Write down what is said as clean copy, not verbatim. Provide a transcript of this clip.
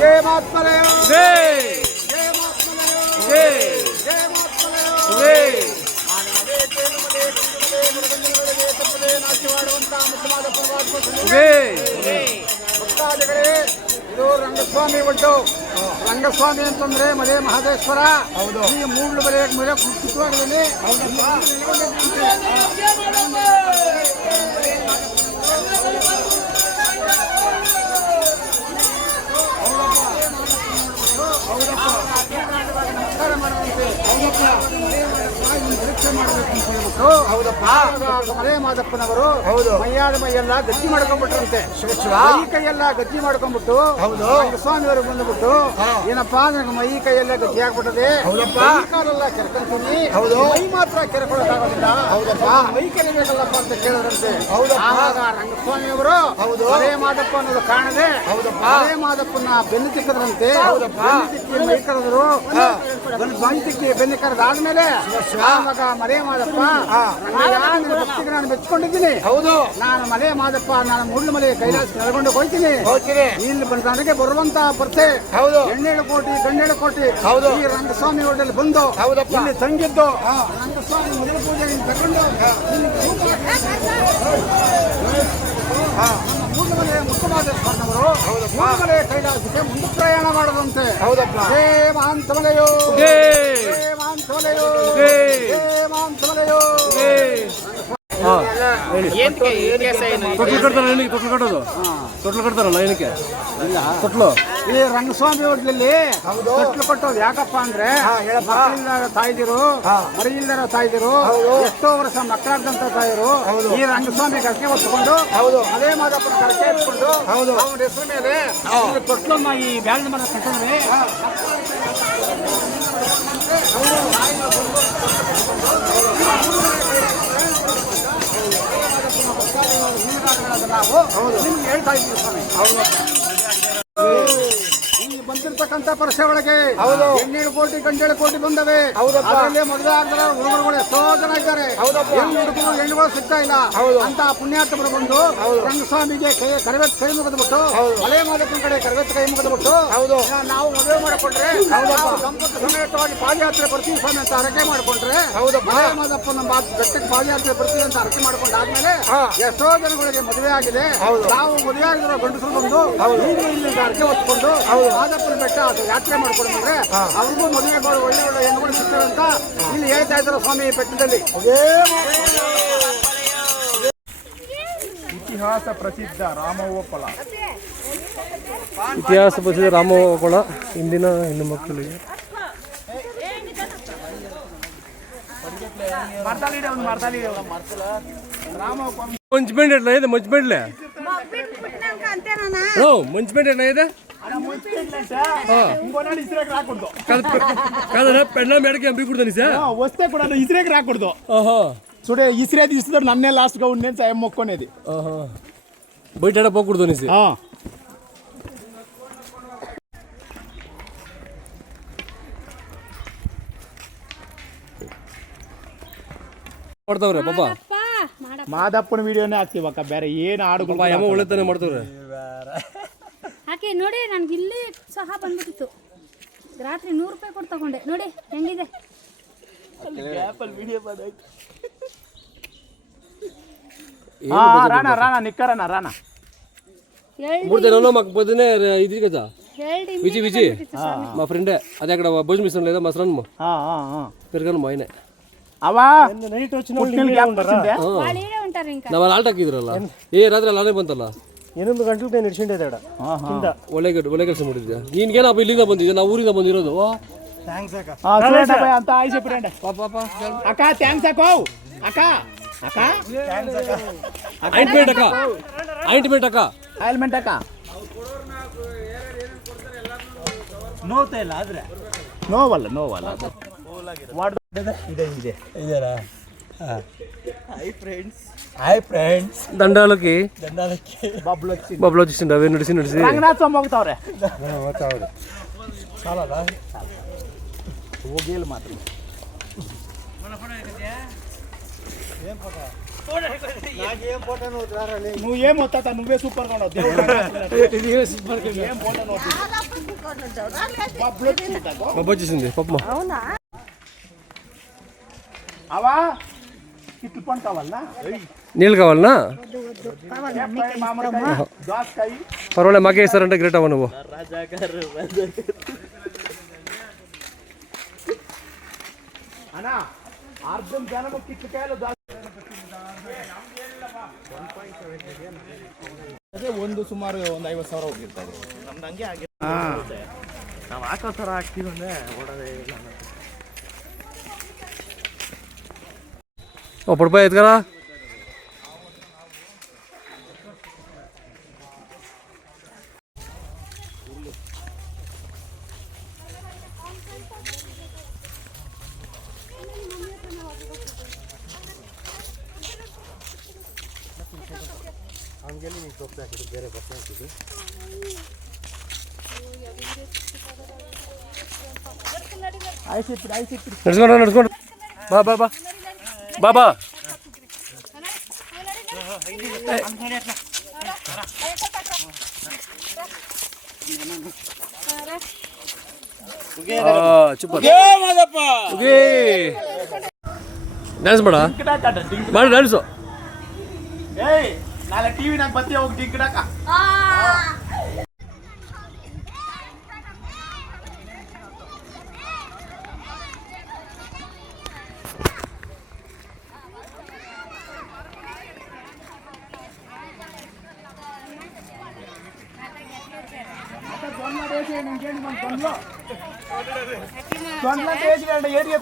ಜಯ ಮಾತ್ಮಲಯ ಜೈ ಜಯ ಮಾತ್ಮಲಯ ಜೈ ಜಯ ಮಾತ್ಮಲಯ ಜೈ ನಾಟ್ಯವಾಡುವಂತ ಮುಖ್ಯವಾದ ಜೈ ಭಕ್ತಾದಿಗಳೇ, ಇದು ರಂಗಸ್ವಾಮಿ ಒಟ್ಟು. ರಂಗಸ್ವಾಮಿ ಅಂತಂದ್ರೆ ಮಲೆ ಮಹದೇಶ್ವರ. ಹೌದು. ಈ ಮೂಡ್ಲು ಮಲೆ ಮೇಲೆ ಕುಳಿತುಕೊಂಡಿದ್ದೀನಿ. ನಮಸ್ಕಾರ ಮಾಡುವಂತೆ ಪರೀಕ್ಷೆ ಮಾಡಬೇಕು ಅಂತ ಹೇಳ್ಬಿಟ್ಟು ಹೌದಪ್ಪ. ಮಲೆ ಮಾದಪ್ಪನವರು ಹೌದು. ಮೈಯಾದ ಮೈಯೆಲ್ಲ ಗಟ್ಟಿ ಮಾಡ್ಕೊಂಡ್ಬಿಟ್ರಂತೆ. ಮೈ ಕೈಯೆಲ್ಲ ಗಟ್ಟಿ ಮಾಡ್ಕೊಂಡ್ಬಿಟ್ಟು ಹೌದು. ರಂಗಸ್ವಾಮಿಯವರು ಬಂದ್ಬಿಟ್ಟು ಏನಪ್ಪಾ ನನಗೆ ಮೈ ಕೈಯೆಲ್ಲ ಗಟ್ಟಿ ಆಗ್ಬಿಟ್ಟದೆ, ಹೌದಪ್ಪ. ಕೈ ಕಾಲೆಲ್ಲ ಕೆರ್ಕೊಂತೀನಿ, ಹೌದು. ಮೈ ಮಾತ್ರ ಕೆರ್ಕೊಳ್ಳೋಕ್ಕಾಗೋದಿಲ್ಲ, ಹೌದಪ್ಪ. ಮೈ ಕೆರಿಬೇಕಲ್ಲಪ್ಪ ಅಂತ ಕೇಳಿದ್ರಂತೆ. ಹೌದಪ್ಪ. ಆವಾಗ ರಂಗಸ್ವಾಮಿಯವರು ಹೌದು. ಮಲೆ ಮಾದಪ್ಪ ಅನ್ನೋದು ಕಾಣದೆ ಹೌದಪ್ಪ. ಮಲೆ ಮಾದಪ್ಪನ ಬೆನ್ನು ತಿಕ್ಕದ್ರಂತೆ. ಹೌದಪ್ಪ. ಬೆನ್ನು ತಿಕ್ಕಿ ಮೈ ಕರೆದ್ರು. ಬೆನ್ನು ತಿಕ್ಕಿ ಬೆನ್ನು ಕರೆದಾದ್ಮೇಲೆ ಆವಾಗ ಮಲೆ ಮಾದಪ್ಪ ಭಕ್ತಿಗೆ ನಾನು ಮೆಚ್ಕೊಂಡಿದ್ದೀನಿ. ಹೌದು. ನಾನು ಮಲೆ ಮಾದಪ್ಪ, ನಾನು ಮೂಡ್ಲು ಮಲೆ ಕೈಲಾಸ ನೆಲಗೊಂಡು ಹೋಗ್ತೀನಿ. ಹೋಗ್ತೀನಿ. ಇಲ್ಲಿ ನನಗೆ ಬರುವಂತ ಪರ್ಸೆ ಹೌದು. 7 ಕೋಟಿ ಗಂಡೇಳು ಕೋಟಿ ಹೌದು. ಈ ರಂಗಸ್ವಾಮಿ ಹೋಟೆಲ್ ಬಂದು ಹೌದಪ್ಪ. ಇಲ್ಲಿ ತಂಗಿದ್ದು ರಂಗಸ್ವಾಮಿ ಮೊದಲ ಪೂಜೆ ತಗೊಂಡು ಮೂಡ್ಲು ಮಲೆ ಮುಖ್ಯಮಾದೇಶ್ವರನವರು ಮೂಡ್ಲು ಮಲೆ ಕೈಲಾಸಕ್ಕೆ ಮುಂದೆ ಪ್ರಯಾಣ ಮಾಡೋದಂತೆ. ಹೌದಪ್ಪ. ಜಯ ಮಹಾಂತಮಲೆಯೋ ಜೈ ಜಯ ಮಹಾಂತಮಲೆಯೋ ಜೈ ಜಯ ಮಹಾಂತಮಲೆಯೋ. ಹಾಂ ಹೇಳಿ. ತೊಟ್ಲು ಕಟ್ತಾರಲ್ಲ ಏನಕ್ಕೆ ತೊಟ್ಲು ಕಟ್ಟೋದು? ತೊಟ್ಲು ಕಟ್ತಾರಲ್ಲ ಏನಕ್ಕೆ ತೊಟ್ಲು? ಈ ರಂಗಸ್ವಾಮಿ ಹೋಟ್ಲಲ್ಲಿ ತೊಟ್ಲು ಕಟ್ಟೋದು ಯಾಕಪ್ಪ ಅಂದ್ರೆ ಮಕ್ಕಳಿಲ್ಲದ ತಾಯ್ದಿರು, ಮರಿ ಇಲ್ಲದ ತಾಯ್ದಿರು, ಎಷ್ಟೋ ವರ್ಷ ಮಕ್ಕಳಾದಂತ ತಾಯಿರು ಈ ರಂಗಸ್ವಾಮಿ ಕರ್ಕೆ ಹೊತ್ಕೊಂಡು ಅದೇ ಮಾದಪ್ಪನ ಕರ್ಕೆ ಎತ್ಕೊಂಡು ಅವನ ಹೆಸರು ಮೇಲೆ ತೊಟ್ಲನ್ನ ಈ ಬ್ಯಾಲ್ದ ಮರ ಕಟ್ಟಿದ್ರೆ ನಾವು ನಿಮ್ಗೆ ಹೇಳ್ತಾ ಇದ್ದೀವಿ ಸ್ವಾಮಿ. ಈ ಬಂದಿರ್ತಕ್ಕಂಥ ಪರಸೆ ಒಳಗೆ 7 ಕೋಟಿ ಗಂಡೇಳು ಕೋಟಿ ಬಂದವೆ. ಅದರಲ್ಲಿ ಮದುವೆ ಆಗಿರೋ ಹುಡುಗರುಗಳು ಎಷ್ಟೋ ಜನ ಇದ್ದಾರೆ. ಹುಡುಗರು ಹೆಣ್ಣುಗಳು ಸಿಗ್ತಾ ಇಲ್ಲ. ಅಂತ ಪುಣ್ಯಾತ್ಮರು ಬಂದು ರಂಗಸ್ವಾಮಿಗೆ ಕೈ ಮುಗಿದ್ಬಿಟ್ಟು ಮಲೆ ಮಾದಪ್ಪನ ಕಡೆ ಕರವತ್ತು ಕೈ ಮುಗಿದ್ಬಿಟ್ಟು ನಾವು ಮದುವೆ ಮಾಡಿಕೊಂಡ್ರೆ ಸಂಪತ್ತು ಸಮೇತವಾಗಿ ಪಾದಯಾತ್ರೆ ಬರ್ತೀವಿ ಸ್ವಾಮಿ ಅಂತ ಹರಕೆ ಮಾಡಿಕೊಂಡ್ರೆ ಮಲೆ ಮಾದಪ್ಪನ ಬೆಟ್ಟಕ್ಕೆ ಪಾದಯಾತ್ರೆ ಬರ್ತೀವಿ ಅಂತ ಹರಕೆ ಮಾಡ್ಕೊಂಡಾದ್ಮೇಲೆ ಎಷ್ಟೋ ಜನಗಳಿಗೆ ಮದುವೆ ಆಗಿದೆ. ನಾವು ಮದುವೆ ಆಗಿರೋ ಗಂಡಸರು ಬಂದು ಇಲ್ಲಿ ಹರಕೆ ಹೊತ್ಕೊಂಡು ಮಾದಪ್ಪನ ಬೆಟ್ಟ ಯಾತ್ರೆ ಮಾಡ್ಕೊಂಡು ಬಂದ್ರೆ ಅವ್ರಿಗೂ ಮದುವೆಗಳು ಒಳ್ಳೆ ಒಳ್ಳೆ ಹೆಣ್ಣುಗಳು ಸಿಗ್ತವೆ ಅಂತ ಇಲ್ಲಿ ಹೇಳ್ತಾ ಇದ್ದಾರೆ ಸ್ವಾಮಿ ಈ ಬೆಟ್ಟದಲ್ಲಿ. ಇತಿಹಾಸ ಪ್ರಸಿದ್ಧ ರಾಮವ್ವ ಫಲ. ಇತಿಹಾಸ ಪ್ರಸಿದ್ಧ ರಾಮವ್ವ ಕೊಳ ಇಂದಿನ ಹೆಣ್ಣು ಮಕ್ಕಳಿಗೆ ಮಂಚ್ಮೆಂಟ್ ಎಟ್ಲ ಇದೆ? ಮಂಚ್ಮೆಂಟ್ಲೆ ಮಂಚ್ಮೆಂಟ್ ಎಟ್ಲ ಇದೆ? పెళ్ళ మేడకి ఎంపీ కుడతాను సార్ వస్తే కూడా ఇసిరేకి రాకూడదు. చూడే ఇసిరేది ఇస్తారు నన్నే లాస్ట్ గా ఉండే సాయం మొక్కునేది బయట పోకూడదు అనేసి. ಮಾಡ್ತಾವ್ರೆ ಪಾಪ ಮಾದಪ್ಪನ ವಿಡಿಯೋನೇ ಹಾಕ್ತಿವಿ ಅಕ್ಕ, ಬೇರೆ ಏನು ಹಾಡುಗಳು ಎಮ್ಮ ಒಳ್ಳೆತಾನೆ ಮಾಡ್ತಾವ್ರೆ. ಹಾಕಿ ನೋಡಿ, ನನಗೆ ಇಲ್ಲಿ ಸಹ ಬಂದ್ಬಿಟ್ಟಿತ್ತು. ರಾತ್ರಿ 100 ರೂಪಾಯಿ ಕೊಟ್ಟು ತಗೊಂಡೆ. ನೋಡಿ ಹೆಂಗಿದೆ. రానా రానా నిక్కరనా రానా మూడు దినాల్లో మాకు పొద్దునే ఇది కదా విజి విజి మా ఫ్రెండే అదే అక్కడ భోజనం ఇస్తాం లేదా మా ఫ్రెండ్ పెరగను మా ఆయనే అవా ನೈಟ್ ನಾವು ಆಲ್ಟ್ ಹಾಕಿದ್ರಲ್ಲ ಏ ರಾತ್ರಿ ಅಲ್ಲಾನೇ ಬಂತಲ್ಲ 8 ಗಂಟೆಗೆ ನಾನು ಹಿಡ್ಸಿಂಡೆ ತಡ ಕಿಂದ ಒಳ್ಳೆ ಕೆಲಸ ಮಾಡಿದ್ದೆ. ನೀನ್ಗೇನಪ್ಪ ಇಲ್ಲಿಂದ ಬಂದಿದ್ದೆ, ನಾವು ಊರಿಂದ ಬಂದಿರೋದು. ಥ್ಯಾಂಕ್ಸ್ ಅಕ್ಕ ಅಂತ ಆಯ್ತು ಫ್ರೆಂಡ್ ಅಕ್ಕ ಥ್ಯಾಂಕ್ಸ್ ಅಕ್ಕ ಅಕ್ಕ ಅಕ್ಕ ಆಯಿಂಟ್ಮೆಂಟ್ ಅಕ್ಕ ಆಯಿಂಟ್ಮೆಂಟ್ ಅಕ್ಕ ಆಯಿಲ್ಮೆಂಟ್ ಅಕ್ಕ ನೋವ್ತಾ ಇಲ್ಲ ಆದ್ರೆ ನೋವಲ್ಲ ನೋವಲ್ಲ ಇದೆ ಇದೆರಾ. ಹಾಯ್ ಫ್ರೆಂಡ್ಸ್ దండాలకి బబ్లు వచ్చిండు అవే నడిచి రంగనాథం మోగుతాವ್ರೆ చాలా ಹೋಗಿಲ್ಲ ಮಾತ್ರ నువ్వు ఏం వస్తా నువ్వే సూపర్ గా ఉన్నావు ఏం ఫోటో వచ్చేసింది పప్ప అవా ఇట్లు పంట కావాలనా నీళ్ళు కావాలనా దోసకాయ పర్వాలేదు మాకే ఇస్తారంటే గ్రేట్ అవ్వ నువ్వు అన్నా అర్ధం జనము కిట్లకాయలు ಅದೇ ಒಂದು ಸುಮಾರು ಒಂದು 50,000 ಹೋಗಿರ್ತಾರೆ ನಮ್ದು ಹಂಗೆ ಆಗಿರುತ್ತೆ ನಾವು ಹಾಕೋ ಥರ ಹಾಕ್ತೀವಿ ಅಂದರೆ ಓಡೋದೇ ಇಲ್ಲ పొడిపోయి ఎత్తుకరా నడుచుకోండి నడుచుకోండి బా బా బాబా ಡ್ಯಾನ್ಸ್ ಮಾಡ ಮಾಡಿ ಡ್ಯಾನ್ಸು ಏಯ್ ನಾಳೆ ಟಿವಿ ನಾಗ ಬತ್ತಿ ಹೋಗಿ ಟಿಕ್ಕಿಡಕ ఏరియా